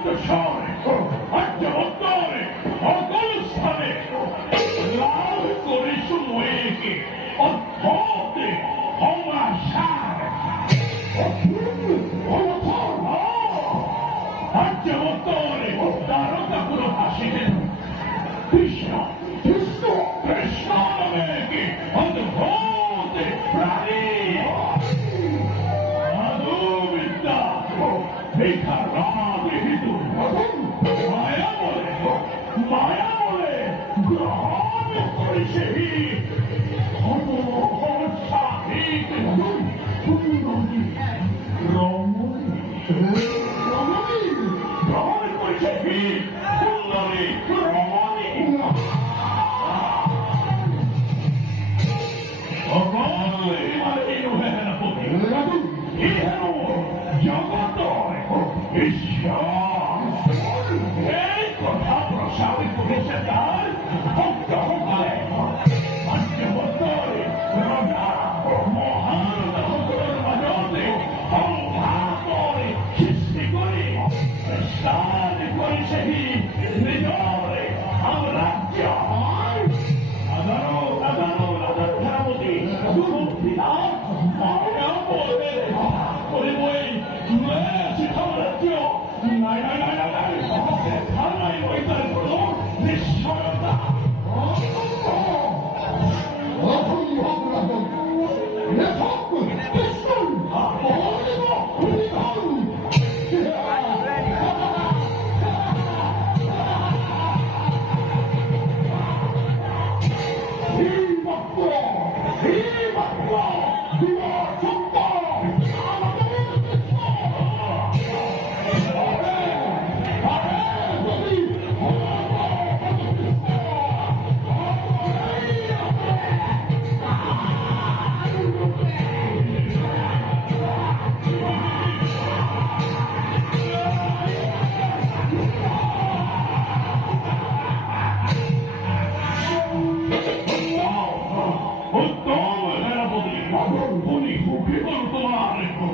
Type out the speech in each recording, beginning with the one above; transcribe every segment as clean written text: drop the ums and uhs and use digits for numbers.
শহরে পঞ্চবত্তরে সকল স্থানে লাভ করিস ময়েকে অর্থতে অমাশার পঞ্চবত্তরে দ্বারকাপুর হাসিলেন কৃষ্ণ কৃষ্ণ কৃষ্ণ নামে অদ্ভুত প্রাণী বিদ্যা ভিখারাগৃহীত মায়া বলে গ্রহণ করেছে সাহিত সুন্দরী রমণী গ্রহণ করেছে সুন্দরী রমণী এই কথা প্রসাদ করেছে তার ভক্ত হলে পঞ্চবত্তরে মহান মাজতে সংঘাতরে সৃষ্টি করে স্থান করেছে নিজরে রাজ্য রাধারামতি মায়া বলে করে বই রাজ্য নাই ওইটার কোনো নিশ্চয়তা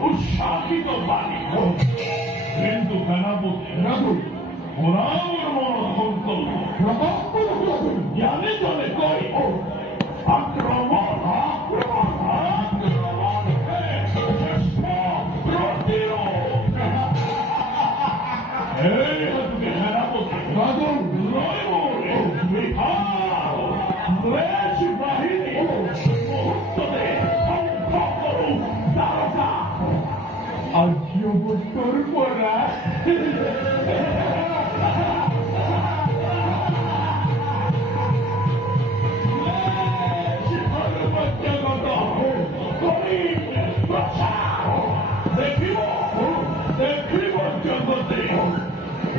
উৎসাহিত বাণী কিন্তু সেনাপতি ওরাও মন সংকল্প জানে জলে কই আক্রমণ আক্রমণ আক্রমণ প্রতিরোধ এই হচ্ছে সেনাপতি রয় বলে বিহার লেশ বাহিনী মুহূর্ততে ধ্বংস করুক দ্বারকা আর্যবত্তর পরা দেখিব জগতে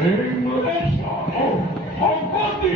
ইংরেজ সম্পত্তি